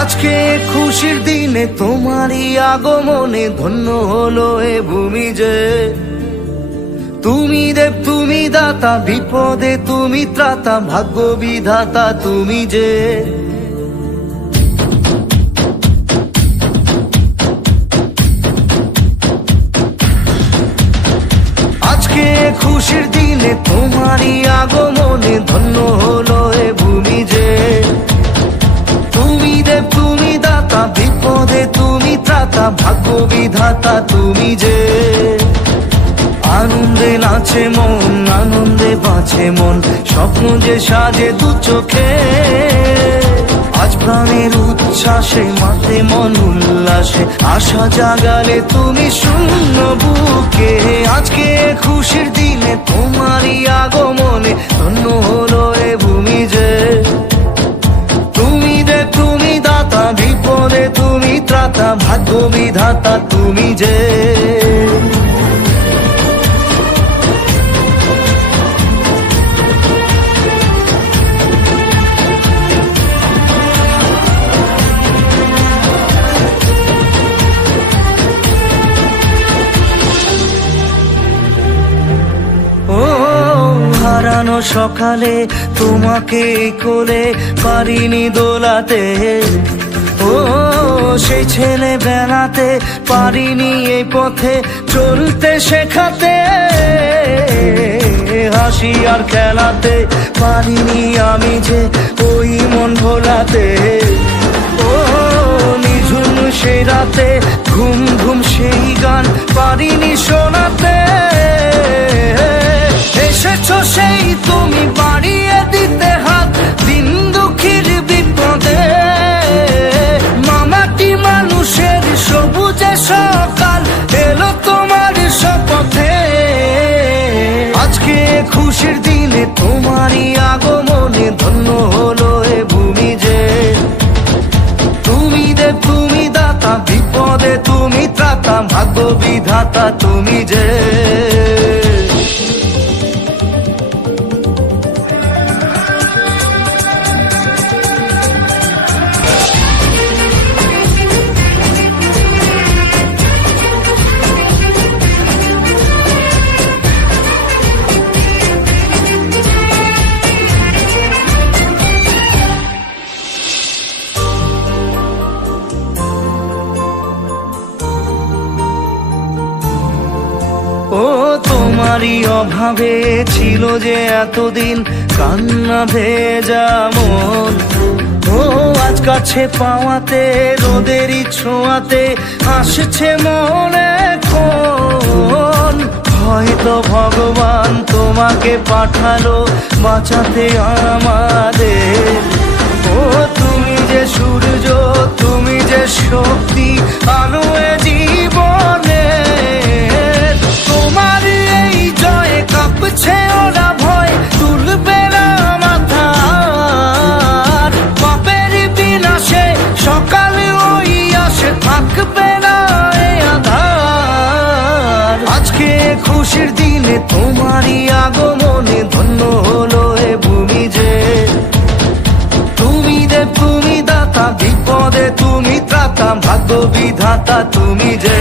আজকে খুশির দিনে তোমারই আগমনে ধন্য হলো এ ভূমি যে। তুমি দেব তুমি দাতা, বিপদে তুমি ত্রাতা, ভাগ্য বিধাতা তুমি যে। আজকে খুশির দিনে তোমারই আগমনে ধন্য হলো এ ভূমি যে। তুমি দেব তুমি দাতা, বিপদে তুমি ত্রাতা, ভাগ্য বিধাতা তুমি যে। আনন্দে নাচে মন, আনন্দে বাঁচে মন, স্বপ্ন যে সাজে দু চোখে। আজ প্রাণের উচ্ছ্বাসে মাতে মন উল্লাসে, আশা জাগালে তুমি শূন্য বুকে। আজকে খুশির দিনে তোমারই আগমনে ধন্য হলো এ ভূমি যে। তুমি দেব তুমি দাতা, বিপদে তুমি ত্রাতা, ভাগ্য বিধাতা তুমি যে। হারানো সকালে তোমাকে কোলে পারিনি দোলাতে, ও সেই ছেলে বেলাতে পারিনি এই পথে চলতে শেখাতে। হাসি আর খেলাতে পারিনি আমি যে ওই মন ভোলাতে। ও নিঝুম সেই রাতে ঘুম ঘুম সেই গান পারিনি শোনাতে। এসেছো সেই তুমি বাড়িয়ে দিতে হাত দিন দুঃখীর বিপদে। মামাটি মানুষের সবুজে সকাল এলো তোমার শপথে। আজকে খুশির দিনে তোমারই আগমনে ধন্য হলো এ ভূমি যে। তুমি দেব তুমি দাতা, বিপদে তুমি ত্রাতা, ভাগ্য বিধাতা তুমি যে। ও তোমারই অভাবে ছিল যে এতদিন কান্না ভেজা মন। ও আজ কাছে পাওয়াতে রোদেরই ছোঁয়াতে আসছে মনে কোন। হয়তো ভগবান তোমাকে পাঠালো বাঁচাতে আমাদের। ও তুমি যে সূর্য, তুমি যে শক্তি, আলো এ জীবনে। তোমার এই জয় কাঁপছে ওরা ভয়, তুলবে না মাথা। পাপের বিনাশে সকালে ওই আসে, থাকবে না এ আধার। আজকে খুশির দিনে তোমারই আগমনে ধন্য হলো এ ভূমি যে। তুমি দেব তুমি দাতা, বিপদে তুমি ত্রাতা, ভাগ্য বিধাতা তুমি যে।